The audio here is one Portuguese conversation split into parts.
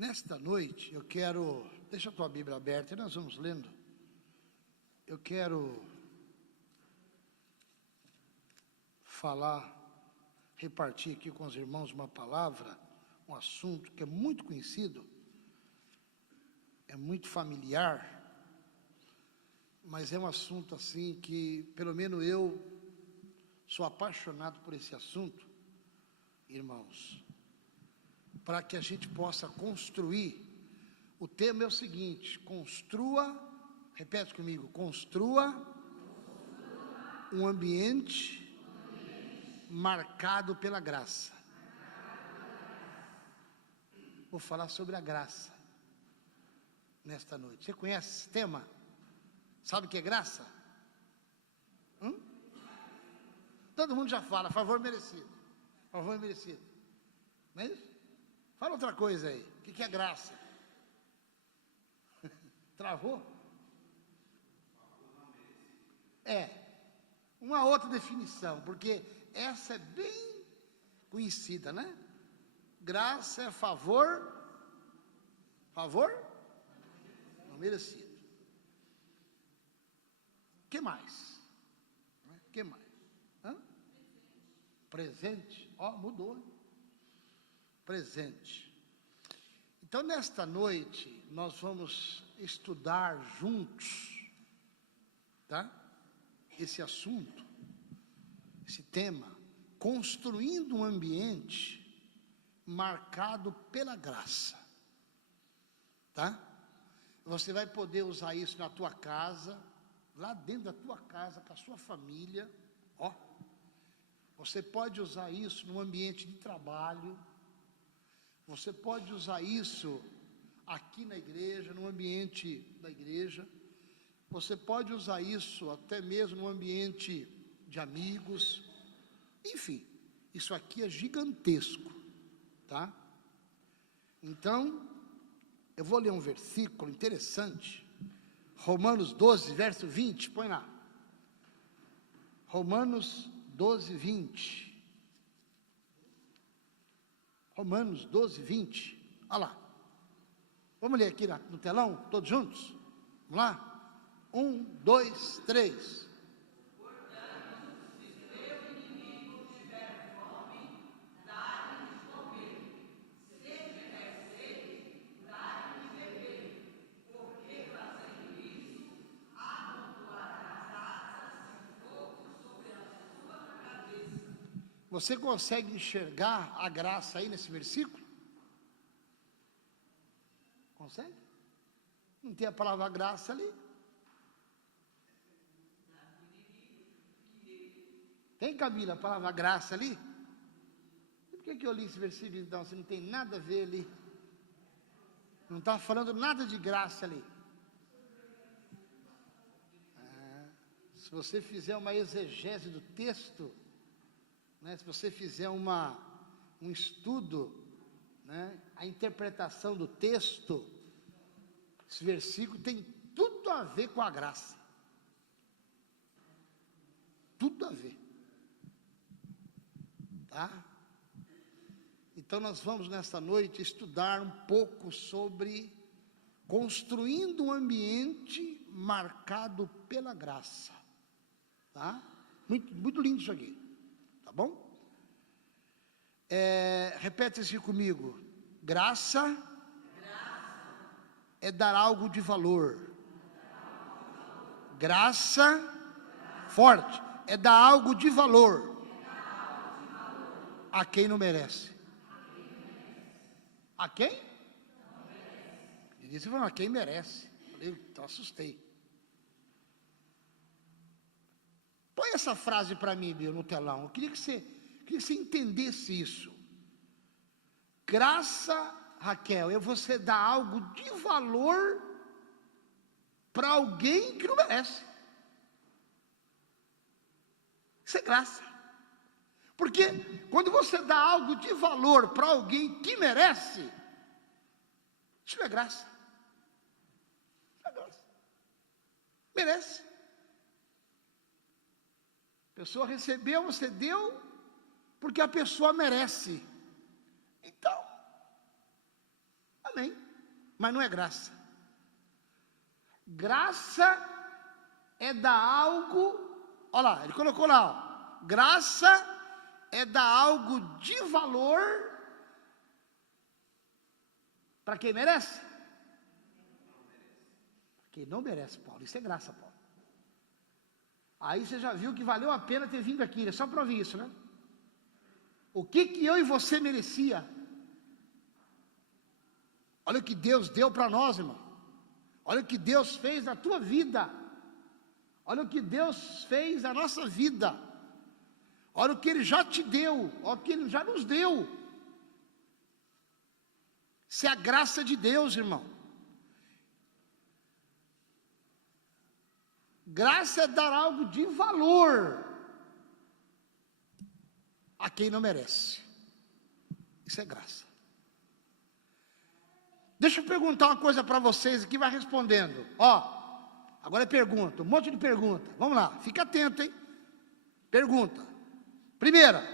Nesta noite, eu quero... Deixa a tua Bíblia aberta e nós vamos lendo. Eu quero repartir aqui com os irmãos uma palavra, um assunto que é muito conhecido, é muito familiar, mas é um assunto assim que, pelo menos eu, sou apaixonado por esse assunto, irmãos, para que a gente possa construir. O tema é o seguinte: construa, repete comigo, construa um ambiente marcado pela graça. Vou falar sobre a graça nesta noite. Você conhece esse tema? Sabe o que é graça? Todo mundo já fala, favor merecido. Favor merecido. Não é isso? Fala outra coisa aí. O que é graça? Travou? Uma outra definição, porque essa é bem conhecida, né? Graça é favor não merecido. O que mais? O que mais? Presente. Mudou, hein? Presente. Então, nesta noite, nós vamos estudar juntos, tá? Esse assunto, esse tema, construindo um ambiente marcado pela graça, tá? Você vai poder usar isso na tua casa, lá dentro da tua casa, com a sua família, Você pode usar isso no ambiente de trabalho, você pode usar isso aqui na igreja, no ambiente da igreja, você pode usar isso até mesmo no ambiente de amigos, enfim, isso aqui é gigantesco, tá? Então, eu vou ler um versículo interessante, Romanos 12, verso 20, põe lá, Romanos 12, 20, Romanos 12, 20, olha lá, vamos ler aqui no telão, todos juntos, vamos lá, 1, 2, 3, Você consegue enxergar a graça aí nesse versículo? Consegue? Não tem a palavra graça ali? Tem, Camila, a palavra graça ali? E por que eu li esse versículo então? Se não tem nada a ver ali. Não está falando nada de graça ali. Se você fizer uma exegese do texto, né, se você fizer um estudo, né, a interpretação do texto, esse versículo tem tudo a ver com a graça. Tudo a ver. Tá? Então nós vamos nesta noite estudar um pouco sobre construindo um ambiente marcado pela graça. Tá? Muito, muito lindo isso aqui. Tá bom? Repete assim comigo. Graça é dar algo de valor. Graça, forte, é dar algo de valor a quem não merece. A quem? Ele disse, a quem merece. Eu assustei. Põe essa frase para mim, Bia, no telão. Eu queria que você entendesse isso. Graça, Raquel, é você dar algo de valor para alguém que não merece. Isso é graça. Porque quando você dá algo de valor para alguém que merece, isso não é graça. Isso é graça. Merece. A pessoa recebeu, você deu, porque a pessoa merece. Então, Amém. Mas não é graça. Graça é dar algo, olha lá, ele colocou lá, ó, graça é dar algo de valor para quem merece. Quem não merece, Paulo, isso é graça, Paulo. Aí você já viu que valeu a pena ter vindo aqui, é só para ouvir isso, né? O que eu e você merecia? Olha o que Deus deu para nós, irmão. Olha o que Deus fez na tua vida. Olha o que Deus fez na nossa vida. Olha o que Ele já te deu. Olha o que Ele já nos deu. Isso é a graça de Deus, irmão. Graça é dar algo de valor a quem não merece. Isso é graça. Deixa eu perguntar uma coisa para vocês aqui, vai respondendo. Ó, agora é pergunta, um monte de pergunta. Vamos lá, fica atento, hein? Pergunta. Primeira,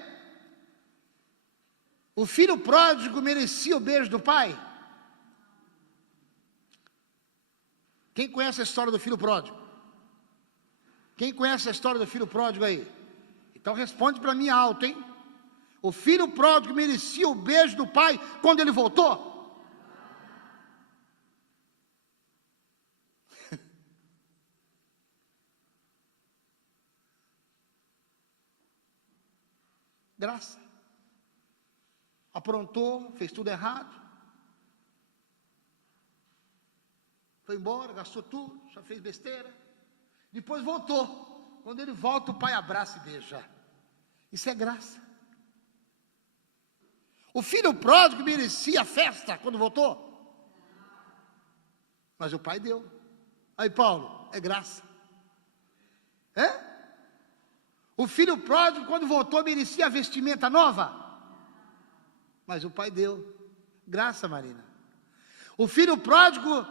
o filho pródigo merecia o beijo do pai? Quem conhece a história do filho pródigo? Quem conhece a história do filho pródigo aí? Então responde para mim alto, hein? O filho pródigo merecia o beijo do pai quando ele voltou? Graça. Aprontou, fez tudo errado. Foi embora, gastou tudo, só fez besteira. Depois voltou. Quando ele volta, o pai abraça e beija. Isso é graça. O filho pródigo merecia festa quando voltou? Mas o pai deu. Aí, Paulo, é graça. É? O filho pródigo, quando voltou, merecia a vestimenta nova? Mas o pai deu. Graça, Marina. O filho pródigo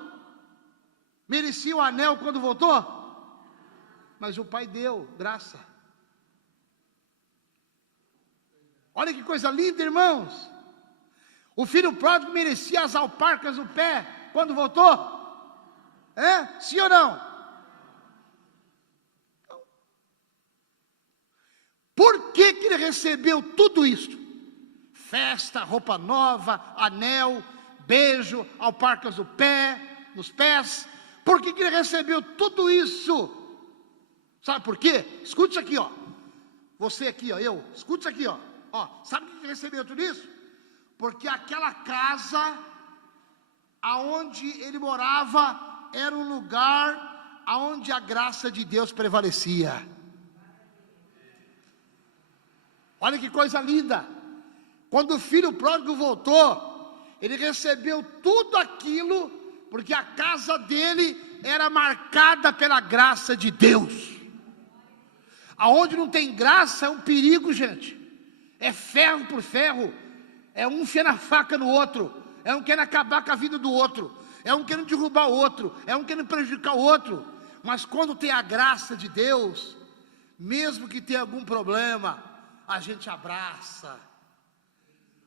merecia o anel quando voltou? Mas o pai deu. Graça. Olha que coisa linda, irmãos. O filho pródigo merecia as alparcas no pé quando voltou? É? Sim ou não? Por que ele recebeu tudo isso? Festa, roupa nova, anel, beijo, alparcas no pé, nos pés. Por que ele recebeu tudo isso? Sabe por quê? Escute isso aqui, ó. Você aqui, ó, eu. Escute isso aqui, ó. Sabe por que ele recebeu tudo isso? Porque aquela casa aonde ele morava era um lugar aonde a graça de Deus prevalecia. Olha que coisa linda. Quando o filho pródigo voltou, ele recebeu tudo aquilo, porque a casa dele era marcada pela graça de Deus. Aonde não tem graça é um perigo, gente. É ferro por ferro. É um enfiando a faca no outro. É um querendo acabar com a vida do outro. É um querendo derrubar o outro. É um querendo prejudicar o outro. Mas quando tem a graça de Deus, mesmo que tenha algum problema, a gente abraça.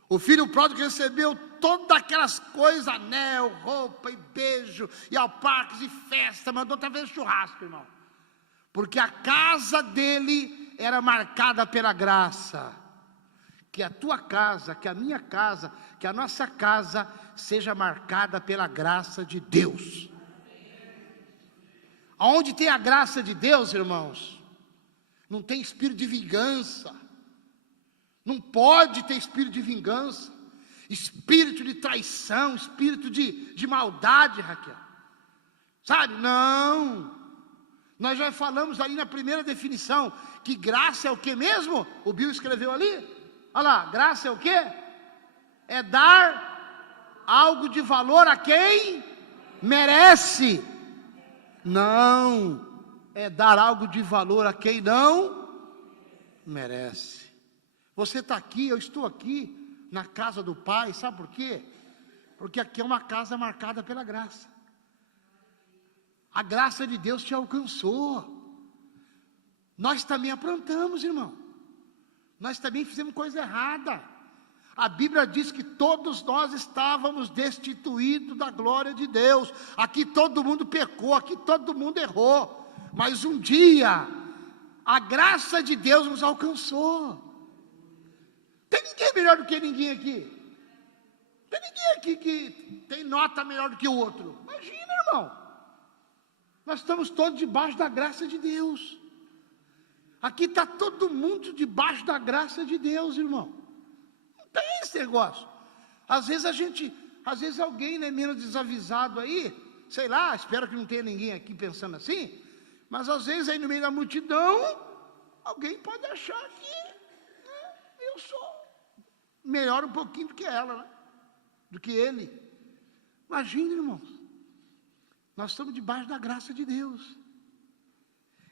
O filho pródigo recebeu todas aquelas coisas, anel, roupa e beijo, e alparques e festa, mandou talvez churrasco, irmão. Porque a casa dele era marcada pela graça. Que a tua casa, que a minha casa, que a nossa casa seja marcada pela graça de Deus. Aonde tem a graça de Deus, irmãos, não tem espírito de vingança. Não pode ter espírito de vingança, espírito de traição, espírito de maldade, Raquel. Sabe? Não. Nós já falamos ali na primeira definição, que graça é o que mesmo? O Bill escreveu ali. Olha lá, graça é o que? É dar algo de valor a quem merece. Não, é dar algo de valor a quem não merece. Você está aqui, eu estou aqui, na casa do Pai, sabe por quê? Porque aqui é uma casa marcada pela graça. A graça de Deus te alcançou. Nós também aprontamos, irmão. Nós também fizemos coisa errada. A Bíblia diz que todos nós estávamos destituídos da glória de Deus. Aqui todo mundo pecou, aqui todo mundo errou. Mas um dia, a graça de Deus nos alcançou. Tem ninguém melhor do que ninguém aqui. Tem ninguém aqui que tem nota melhor do que o outro. Imagina, irmão. Nós estamos todos debaixo da graça de Deus. Aqui está todo mundo debaixo da graça de Deus, irmão. Não tem esse negócio. Às vezes alguém, né, menos desavisado aí, sei lá, espero que não tenha ninguém aqui pensando assim, mas às vezes aí no meio da multidão, alguém pode achar que, né, eu sou melhor um pouquinho do que ela, né, do que ele. Imagina, irmãos, nós estamos debaixo da graça de Deus.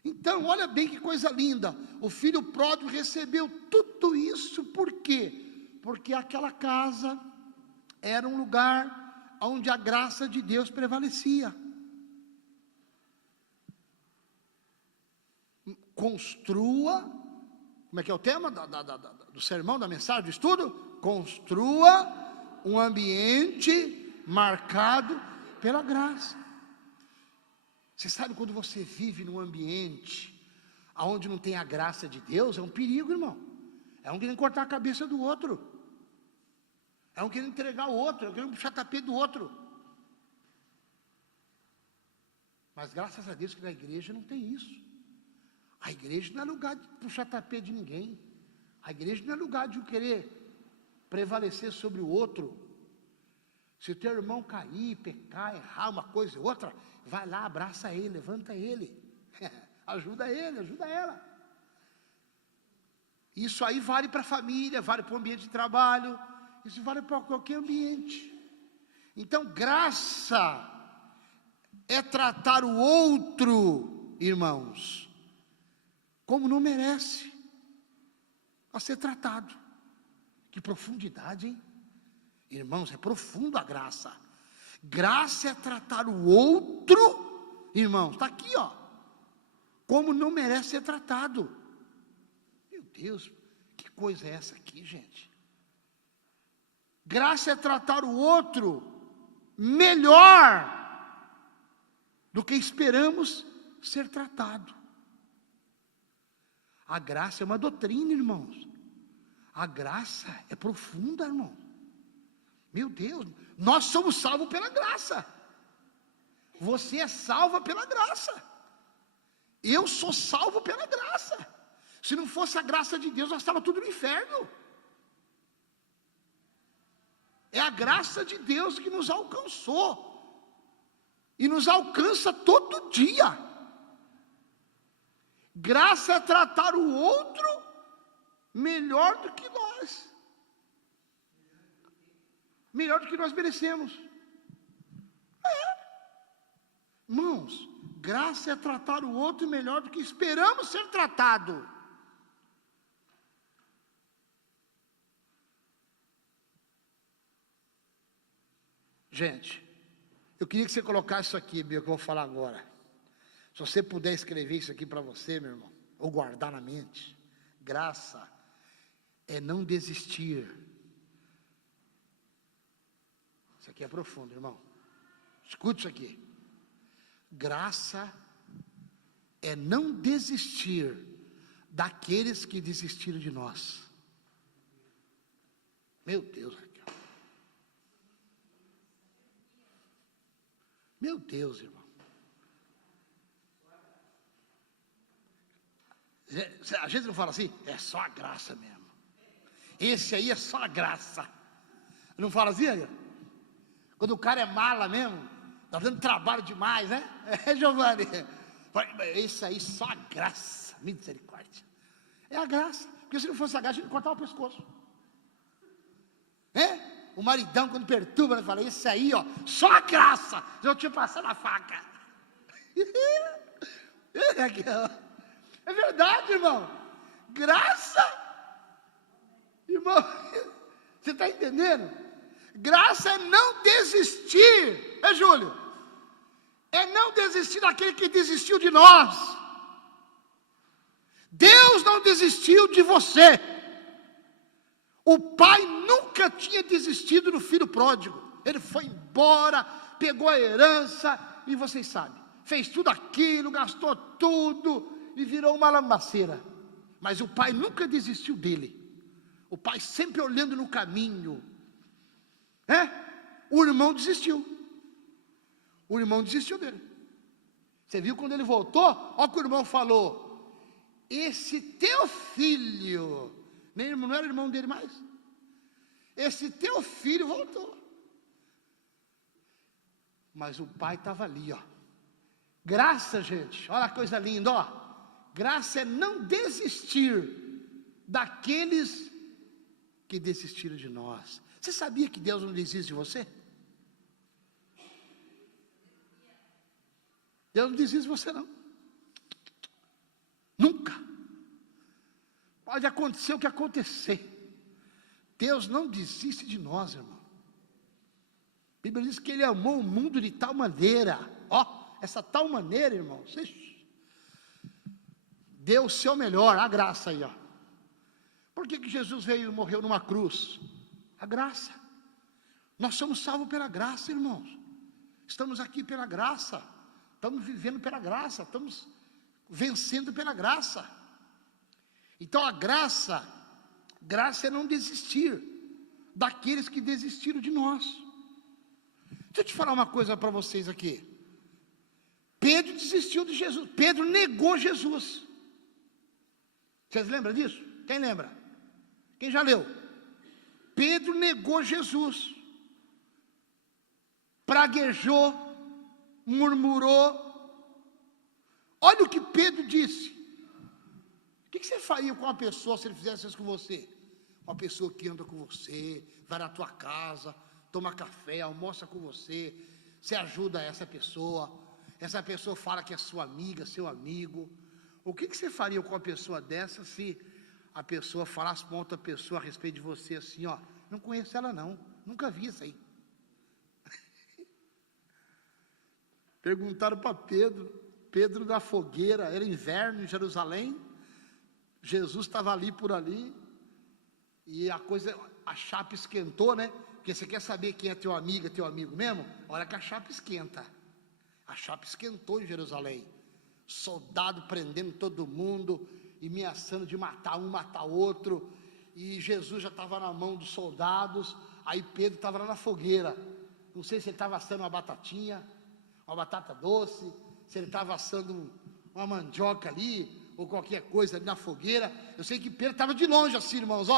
Então, olha bem que coisa linda, o filho pródigo recebeu tudo isso, por quê? Porque aquela casa era um lugar onde a graça de Deus prevalecia. Construa, como é que é o tema do sermão, da mensagem, do estudo? Construa um ambiente marcado pela graça. Você sabe, quando você vive num ambiente onde não tem a graça de Deus, é um perigo, irmão. É um querendo cortar a cabeça do outro. É um querendo entregar o outro, é um querendo puxar tapete do outro. Mas graças a Deus que na igreja não tem isso. A igreja não é lugar de puxar tapete de ninguém. A igreja não é lugar de querer prevalecer sobre o outro. Se o teu irmão cair, pecar, errar uma coisa e outra, vai lá, abraça ele, levanta ele. Ajuda ele, ajuda ela. Isso aí vale para a família, vale para o ambiente de trabalho. Isso vale para qualquer ambiente. Então, graça é tratar o outro, irmãos, como não merece a ser tratado. Que profundidade, hein? Irmãos, é profundo a graça. Graça é tratar o outro, irmãos, está aqui, ó, como não merece ser tratado. Meu Deus, que coisa é essa aqui, gente? Graça é tratar o outro melhor do que esperamos ser tratado. A graça é uma doutrina, irmãos. A graça é profunda, irmão. Meu Deus, nós somos salvos pela graça. Você é salva pela graça. Eu sou salvo pela graça. Se não fosse a graça de Deus, nós estávamos tudo no inferno. É a graça de Deus que nos alcançou. E nos alcança todo dia. Graça é tratar o outro melhor do que nós. Melhor do que nós merecemos. Irmãos, graça é tratar o outro melhor do que esperamos ser tratado. Gente, eu queria que você colocasse isso aqui, meu, que eu vou falar agora. Se você puder escrever isso aqui para você, meu irmão, ou guardar na mente. Graça é não desistir. Isso aqui é profundo, irmão. Escute isso aqui. Graça é não desistir daqueles que desistiram de nós. Meu Deus, Raquel. Meu Deus, irmão. A gente não fala assim, é só a graça mesmo. Esse aí é só a graça. Não fala assim, aí? Quando o cara é mala mesmo, está dando trabalho demais, né? Giovanni, esse aí só a graça, misericórdia. É a graça, porque se não fosse a graça, a gente cortava o pescoço. O maridão, quando perturba, ele fala, esse aí, ó, só a graça, eu tinha passado a faca. É verdade, irmão. Graça, irmão, você está entendendo? Graça é não desistir, Júlio? É não desistir daquele que desistiu de nós. Deus não desistiu de você. O Pai nunca nunca tinha desistido do filho pródigo. Ele foi embora, pegou a herança, e vocês sabem, fez tudo aquilo, gastou tudo, e virou uma lambaceira. Mas o pai nunca desistiu dele. O pai sempre olhando no caminho. O irmão desistiu. O irmão desistiu dele. Você viu quando ele voltou? Olha o que o irmão falou: esse teu filho, não era irmão dele mais, esse teu filho voltou. Mas o pai estava ali, ó. Graça, gente, olha a coisa linda, ó. Graça é não desistir daqueles que desistiram de nós. Você sabia que Deus não desiste de você? Deus não desiste de você, não. Nunca. Pode acontecer o que acontecer. Deus não desiste de nós, irmão. A Bíblia diz que Ele amou o mundo de tal maneira. Essa tal maneira, irmão. Deu o seu melhor, a graça aí, ó. Por que Jesus veio e morreu numa cruz? A graça. Nós somos salvos pela graça, irmãos. Estamos aqui pela graça. Estamos vivendo pela graça. Estamos vencendo pela graça. Então a graça é não desistir daqueles que desistiram de nós. Deixa eu te falar uma coisa para vocês aqui. Pedro desistiu de Jesus. Pedro negou Jesus. Vocês lembram disso? Quem lembra? Quem já leu? Pedro negou Jesus. Praguejou, murmurou. Olha o que Pedro disse. O que você faria com uma pessoa se ele fizesse isso com você? Uma pessoa que anda com você, vai na tua casa, toma café, almoça com você, você ajuda essa pessoa fala que é sua amiga, seu amigo. O que você faria com uma pessoa dessa se a pessoa falasse para outra pessoa a respeito de você assim, ó, não conheço ela não, nunca vi isso aí. Perguntaram para Pedro da fogueira, era inverno em Jerusalém, Jesus estava ali por ali, e a chapa esquentou, né? Porque você quer saber quem é teu amigo mesmo? Olha que a chapa esquenta. A chapa esquentou em Jerusalém. Soldado prendendo todo mundo, e ameaçando de matar um, matar outro. E Jesus já estava na mão dos soldados. Aí Pedro estava lá na fogueira. Não sei se ele estava assando uma batatinha, uma batata doce, se ele estava assando uma mandioca ali, ou qualquer coisa ali na fogueira. Eu sei que Pedro estava de longe assim, irmãos,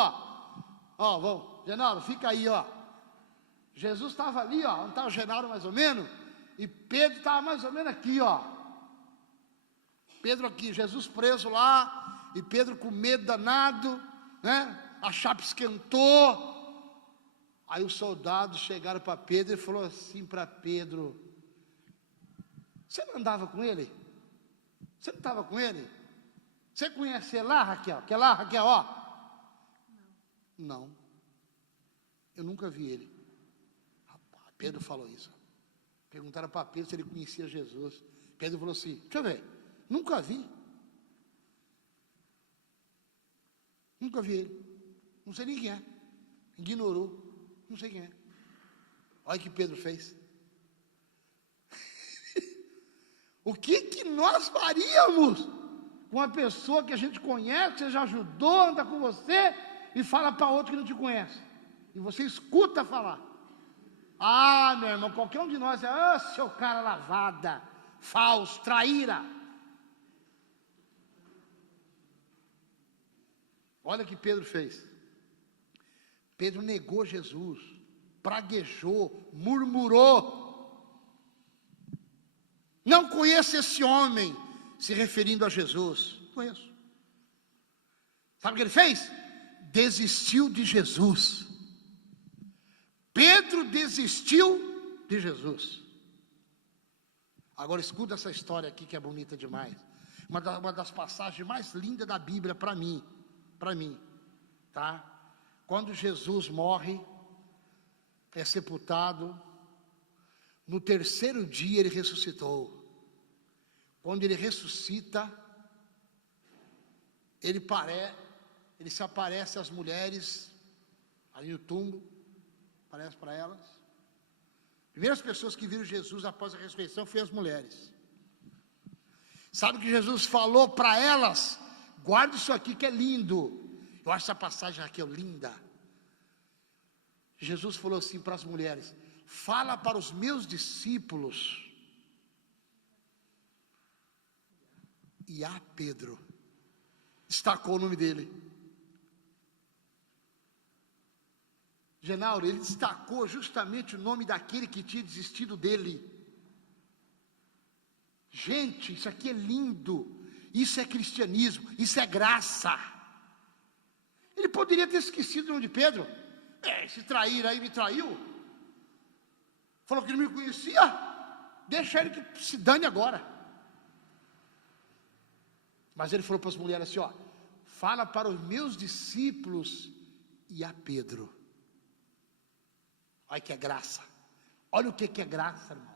vamos, Genaro, fica aí, ó. Jesus estava ali, ó, onde estava o Genaro mais ou menos, e Pedro estava mais ou menos aqui, ó. Pedro aqui, Jesus preso lá, e Pedro com medo danado, né? A chapa esquentou. Aí os soldados chegaram para Pedro e falou assim para Pedro: você não andava com ele? Você não estava com ele? Você conhece ele lá, Raquel? Que é lá, Raquel, ó? Não. Eu nunca vi ele. Rapaz, Pedro falou isso. Perguntaram para Pedro se ele conhecia Jesus. Pedro falou assim: deixa eu ver, nunca vi. Nunca vi ele. Não sei nem quem é. Ignorou. Não sei quem é. Olha o que Pedro fez. O que nós faríamos com uma pessoa que a gente conhece, você já ajudou, anda com você, e fala para outro que não te conhece, e você escuta falar: ah, meu irmão, qualquer um de nós é, seu cara lavada, falso, traíra. Olha o que Pedro fez. Pedro negou Jesus, praguejou, murmurou. Não conheço esse homem, se referindo a Jesus. Não conheço. Sabe o que ele fez? Desistiu de Jesus. Pedro desistiu de Jesus. Agora escuta essa história aqui que é bonita demais. Uma das passagens mais lindas da Bíblia para mim, tá? Quando Jesus morre, é sepultado, no terceiro dia ele ressuscitou. Quando ele ressuscita, ele se aparece às mulheres ali no túmulo, Aparece para elas. Primeiras pessoas que viram Jesus após a ressurreição foram as mulheres. Sabe o que Jesus falou para elas? Guarda isso aqui que é lindo. Eu acho essa passagem aqui linda. Jesus falou assim para as mulheres: fala para os meus discípulos e a Pedro. Destacou o nome dele. Genauro, ele destacou justamente o nome daquele que tinha desistido dele. Gente, isso aqui é lindo. Isso é cristianismo, isso é graça. Ele poderia ter esquecido o nome de Pedro. Esse traíra aí me traiu. Falou que não me conhecia. Deixa ele que se dane agora. Mas ele falou para as mulheres assim, fala para os meus discípulos e a Pedro. Olha que é graça. Olha o que é graça, irmão.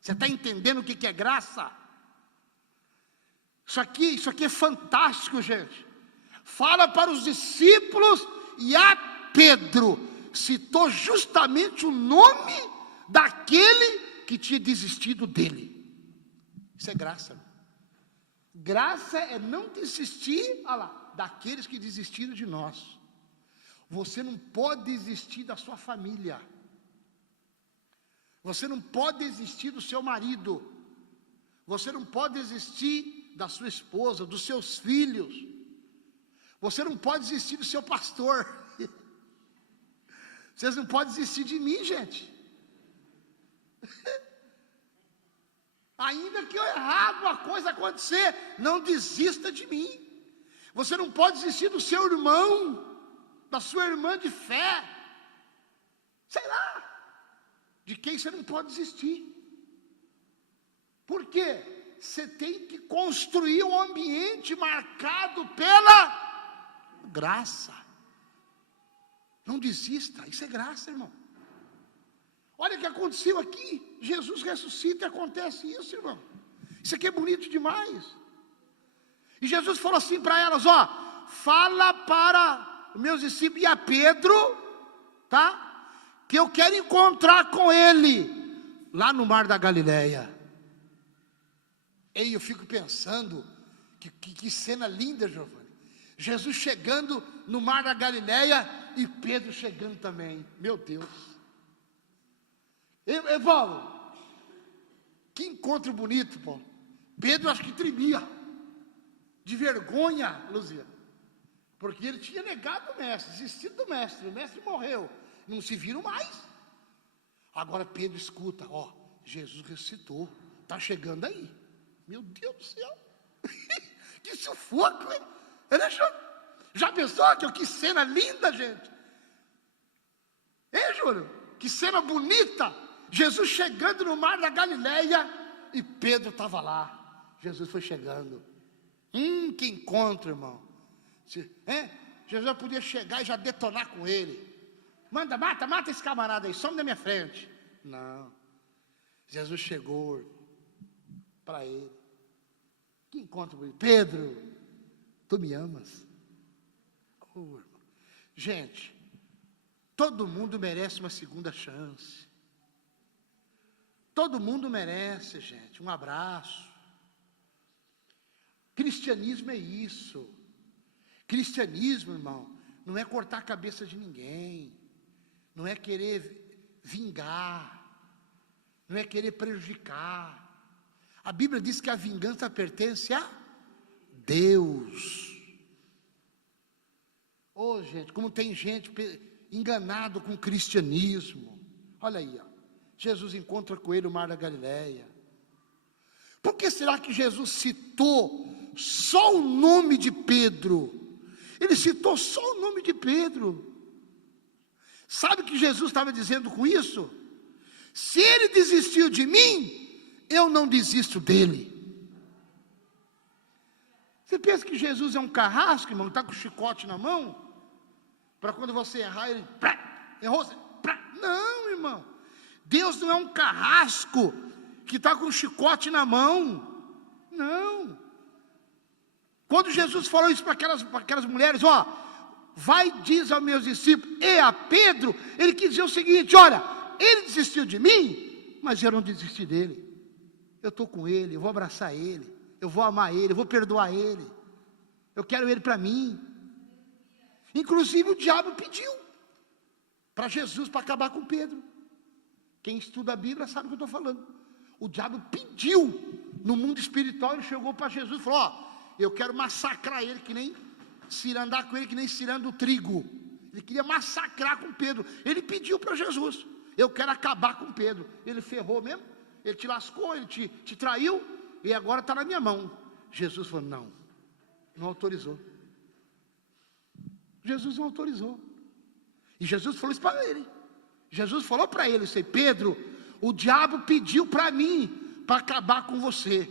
Você está entendendo o que é graça? Isso aqui é fantástico, gente. Fala para os discípulos e a Pedro. Citou justamente o nome daquele que tinha desistido dele. Isso é graça, irmão. Graça é não desistir, daqueles que desistiram de nós. Você não pode desistir da sua família. Você não pode desistir do seu marido. Você não pode desistir da sua esposa, dos seus filhos. Você não pode desistir do seu pastor. Vocês não podem desistir de mim, gente. Ainda que eu errar alguma coisa acontecer, não desista de mim. Você não pode desistir do seu irmão, da sua irmã de fé. Sei lá. De quem você não pode desistir. Por quê? Você tem que construir um ambiente marcado pela graça. Não desista, isso é graça, irmão. Olha o que aconteceu aqui. Jesus ressuscita e acontece isso, irmão. Isso aqui é bonito demais. E Jesus falou assim para elas, fala para os meus discípulos e a Pedro, tá? Que eu quero encontrar com ele lá no mar da Galileia. E eu fico pensando, que cena linda, Giovanni. Jesus chegando no mar da Galileia e Pedro chegando também. Meu Deus. Paulo, que encontro bonito, Paulo. Pedro acho que tremia de vergonha, Luzia, porque ele tinha negado o mestre, desistido do mestre. O mestre morreu, não se viram mais. Agora Pedro escuta, Jesus ressuscitou, está chegando aí. Meu Deus do céu. Que sufoco, hein? Já pensou que cena linda, gente? Júlio? Que cena bonita. Jesus chegando no mar da Galileia e Pedro estava lá. Jesus foi chegando. Que encontro, irmão. Jesus já podia chegar e já detonar com ele. Mata esse camarada aí, some da minha frente. Não. Jesus chegou para ele. Que encontro bonito. Pedro, tu me amas? Irmão. Gente, todo mundo merece uma segunda chance. Todo mundo merece, gente, um abraço. Cristianismo é isso. Cristianismo, irmão, não é cortar a cabeça de ninguém. Não é querer vingar. Não é querer prejudicar. A Bíblia diz que a vingança pertence a Deus. Gente, como tem gente enganado com o cristianismo. Olha aí, Jesus encontra com ele no mar da Galileia. Por que será que Jesus citou só o nome de Pedro? Ele citou só o nome de Pedro. Sabe o que Jesus estava dizendo com isso? Se ele desistiu de mim, eu não desisto dele. Você pensa que Jesus é um carrasco, irmão, que está com o chicote na mão? Para quando você errar, ele errou. Não, irmão. Deus não é um carrasco que está com o chicote na mão. Não. Quando Jesus falou isso para aquelas mulheres, vai e diz aos meus discípulos e a Pedro. Ele quis dizer o seguinte: olha, ele desistiu de mim, mas eu não desisti dele. Eu estou com ele, eu vou abraçar ele, eu vou amar ele, eu vou perdoar ele, eu quero ele para mim. Inclusive o diabo pediu para Jesus para acabar com Pedro. Quem estuda a Bíblia sabe o que eu estou falando. O diabo pediu no mundo espiritual, ele chegou para Jesus e falou: ó, eu quero massacrar ele que nem andar com ele que nem cirando o trigo. Ele queria massacrar com Pedro. Ele pediu para Jesus: eu quero acabar com Pedro. Ele ferrou mesmo, ele te lascou, ele te traiu, e agora está na minha mão. Jesus falou: não autorizou. Jesus não autorizou. E Jesus falou isso para ele. Jesus falou para ele: Pedro, o diabo pediu para mim para acabar com você,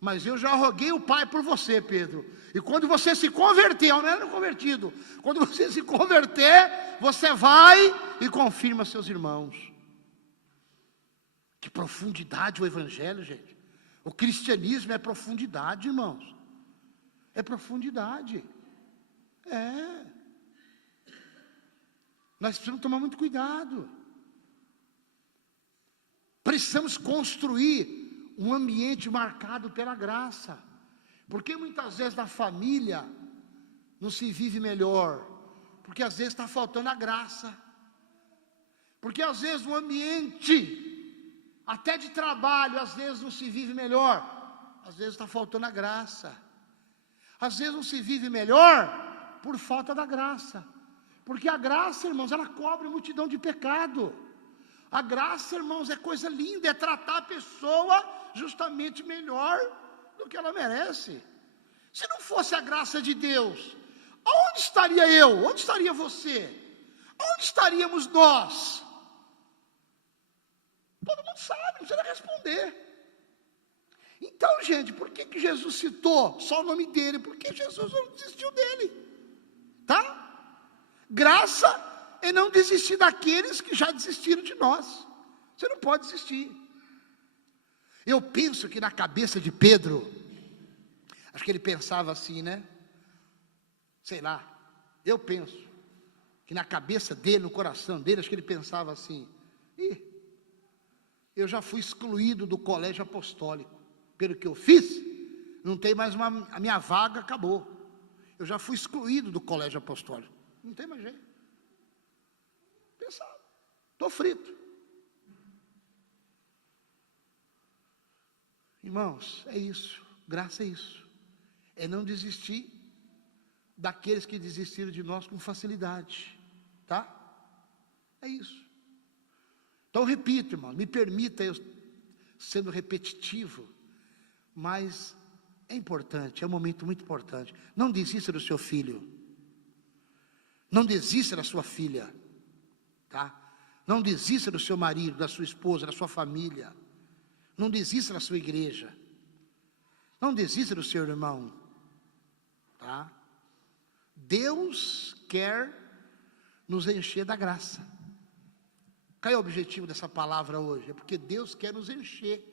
mas eu já roguei o Pai por você, Pedro. E quando você se converter, não era convertido, quando você se converter, você vai e confirma seus irmãos. Que profundidade o Evangelho, gente. O cristianismo é profundidade, irmãos. É profundidade. Nós precisamos tomar muito cuidado. Precisamos construir um ambiente marcado pela graça. Porque muitas vezes na família não se vive melhor, porque às vezes está faltando a graça. Porque às vezes no ambiente, até de trabalho, às vezes não se vive melhor, às vezes está faltando a graça. Às vezes não se vive melhor por falta da graça. Porque a graça, irmãos, ela cobre multidão de pecado. A graça, irmãos, é coisa linda, é tratar a pessoa justamente melhor do que ela merece. Se não fosse a graça de Deus, onde estaria eu? Onde estaria você? Onde estaríamos nós? Todo mundo sabe, não precisa responder. Então, gente, por que Jesus citou só o nome dele? Porque Jesus não desistiu dele, tá? Graça é não desistir daqueles que já desistiram de nós. Você não pode desistir. Eu penso que na cabeça de Pedro, acho que ele pensava assim, né? Sei lá, eu penso que na cabeça dele, no coração dele, acho que ele pensava assim: eu já fui excluído do colégio apostólico, pelo que eu fiz, não tem mais a minha vaga acabou. Eu já fui excluído do colégio apostólico, não tem mais jeito. Pensava, estou frito. Irmãos, é isso, graça é isso, é não desistir daqueles que desistiram de nós com facilidade, tá? É isso. Então repito, irmão, me permita eu sendo repetitivo, mas é importante, é um momento muito importante. Não desista do seu filho, não desista da sua filha, tá? Não desista do seu marido, da sua esposa, da sua família. Não desista da sua igreja. Não desista do seu irmão, tá? Deus quer nos encher da graça. Qual é o objetivo dessa palavra hoje? É porque Deus quer nos encher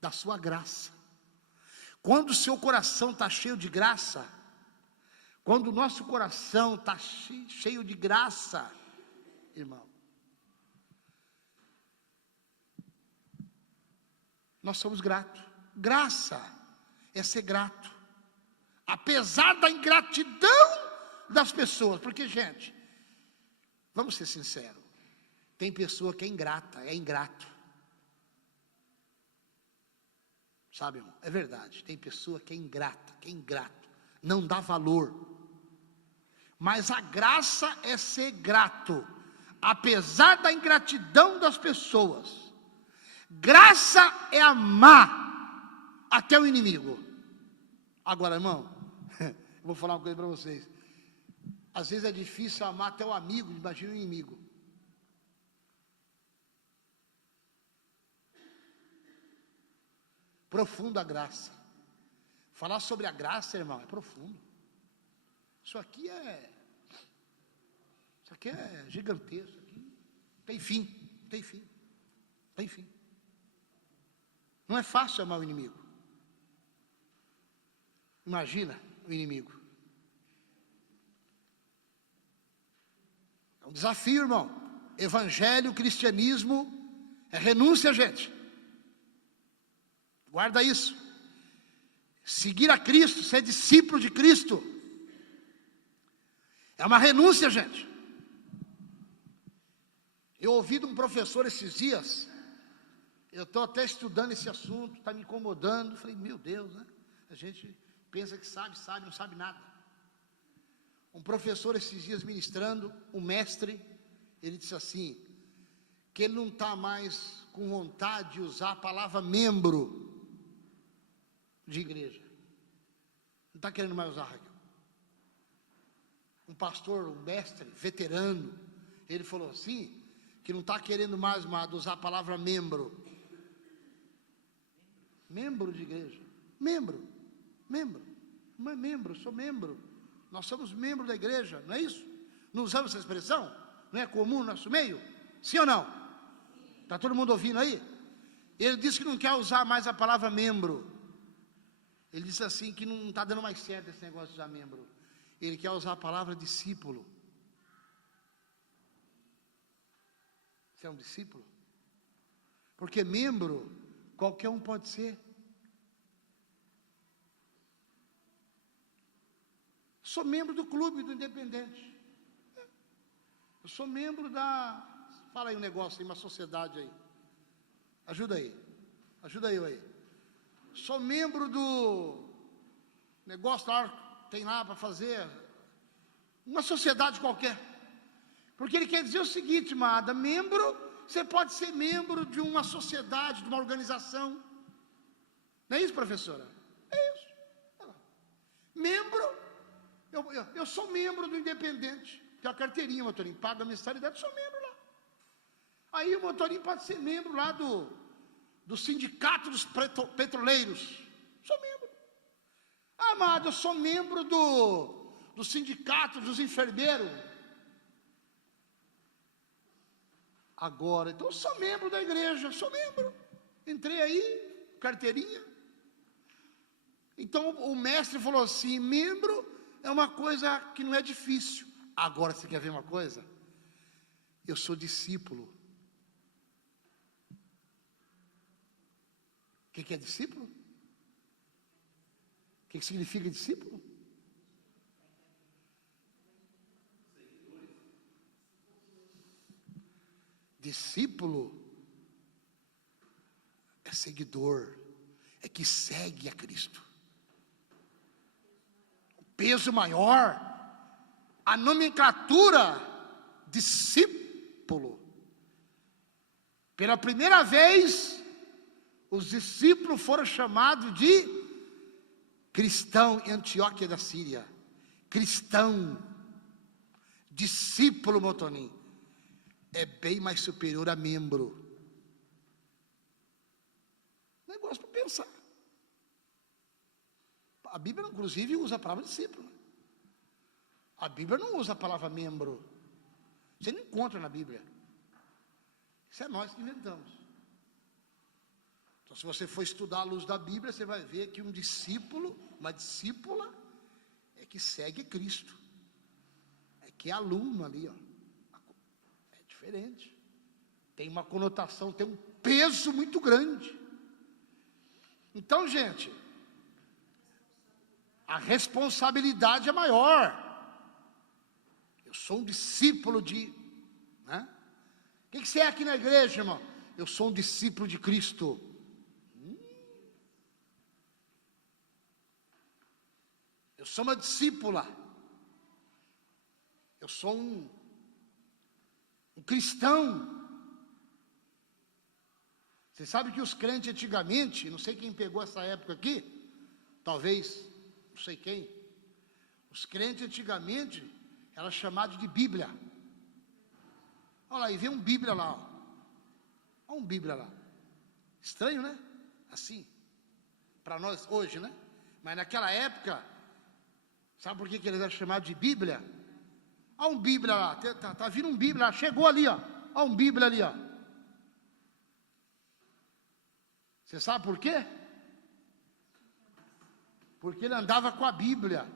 da sua graça. Quando o seu coração está cheio de graça, quando o nosso coração está cheio de graça, irmão, nós somos gratos. Graça é ser grato, apesar da ingratidão das pessoas. Porque, gente, vamos ser sinceros, tem pessoa que é ingrata, é ingrato. Sabe, irmão? É verdade, tem pessoa que é ingrata, que é ingrato, não dá valor. Mas a graça é ser grato, apesar da ingratidão das pessoas. Graça é amar até o inimigo. Agora, irmão, eu vou falar uma coisa para vocês. Às vezes é difícil amar até o amigo, imagina o inimigo. Profunda a graça. Falar sobre a graça, irmão, é profundo. Isso aqui é gigantesco. Aqui tem fim, tem fim, tem fim. Não é fácil amar o inimigo. Imagina o inimigo. É um desafio, irmão. Evangelho, cristianismo, é renúncia, gente. Guarda isso. Seguir a Cristo, ser discípulo de Cristo, é uma renúncia, gente. Eu ouvi de um professor esses dias, eu estou até estudando esse assunto, está me incomodando. Falei, meu Deus, né? A gente pensa que sabe, não sabe nada. Um professor esses dias ministrando, um mestre, ele disse assim, que ele não está mais com vontade de usar a palavra membro de igreja. Não está querendo mais usar, Raquel. Um pastor, um mestre, veterano, ele falou assim, que não está querendo mais, amado, usar a palavra membro. Membro de igreja. Membro. Não é membro, eu sou membro. Nós somos membros da igreja, não é isso? Não usamos essa expressão? Não é comum no nosso meio? Sim ou não? Está todo mundo ouvindo aí? Ele disse que não quer usar mais a palavra membro. Ele disse assim que não está dando mais certo esse negócio de usar membro. Ele quer usar a palavra discípulo. Você é um discípulo? Porque membro, qualquer um pode ser. Sou membro do clube do Independente. Eu sou membro da... Fala aí um negócio aí, uma sociedade aí. Ajuda aí eu aí. Sou membro do negócio lá, tem lá para fazer, uma sociedade qualquer. Porque ele quer dizer o seguinte, amada, membro, você pode ser membro de uma sociedade, de uma organização. Não é isso, professora? É isso. Membro, eu sou membro do Independente. Tem a carteirinha, motorinho, paga a mensalidade, sou membro lá. Aí o motorinho pode ser membro lá do sindicato dos petroleiros. Sou membro. Amado, eu sou membro do sindicato dos enfermeiros. Agora, então eu sou membro da igreja, sou membro. Entrei aí, carteirinha. Então o mestre falou assim, membro é uma coisa que não é difícil. Agora você quer ver uma coisa? Eu sou discípulo. O que é discípulo? O que significa discípulo? Discípulo é seguidor, é que segue a Cristo. O peso maior, a nomenclatura, discípulo. Pela primeira vez, os discípulos foram chamados de cristão em Antioquia da Síria. Cristão, discípulo, Motonim, é bem mais superior a membro. Negócio para pensar. A Bíblia, inclusive, usa a palavra discípulo. A Bíblia não usa a palavra membro. Você não encontra na Bíblia. Isso é nós que inventamos. Então, se você for estudar a luz da Bíblia, você vai ver que um discípulo, uma discípula, é que segue Cristo. É que é aluno ali, ó. É diferente. Tem uma conotação, tem um peso muito grande. Então, gente, a responsabilidade é maior. Eu sou um discípulo de... Né? O que você é aqui na igreja, irmão? Eu sou um discípulo de Cristo. Eu sou uma discípula. Eu sou um cristão. Você sabe que os crentes antigamente, não sei quem pegou essa época aqui, talvez, não sei quem. Os crentes antigamente eram chamados de Bíblia. Olha lá, e vem um Bíblia lá, ó. Olha um Bíblia lá. Estranho, né? Assim. Para nós hoje, né? Mas naquela época, sabe por que eles eram chamados de Bíblia? Olha um Bíblia lá. Tá vindo um Bíblia lá. Chegou ali, ó. Olha um Bíblia ali, ó. Você sabe por quê? Porque ele andava com a Bíblia.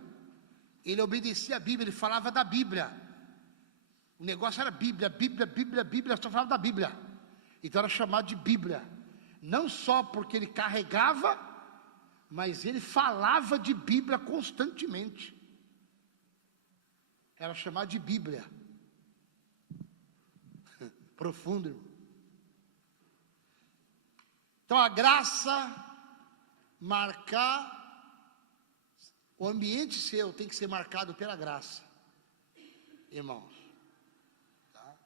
Ele obedecia a Bíblia, ele falava da Bíblia. O negócio era Bíblia, Bíblia, Bíblia, Bíblia, só falava da Bíblia. Então era chamado de Bíblia. Não só porque ele carregava, mas ele falava de Bíblia constantemente. Era chamado de Bíblia. Profundo, irmão. Então a graça, o ambiente seu tem que ser marcado pela graça, irmãos. Tá?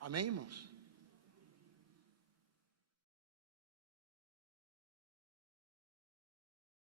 Amém, irmãos?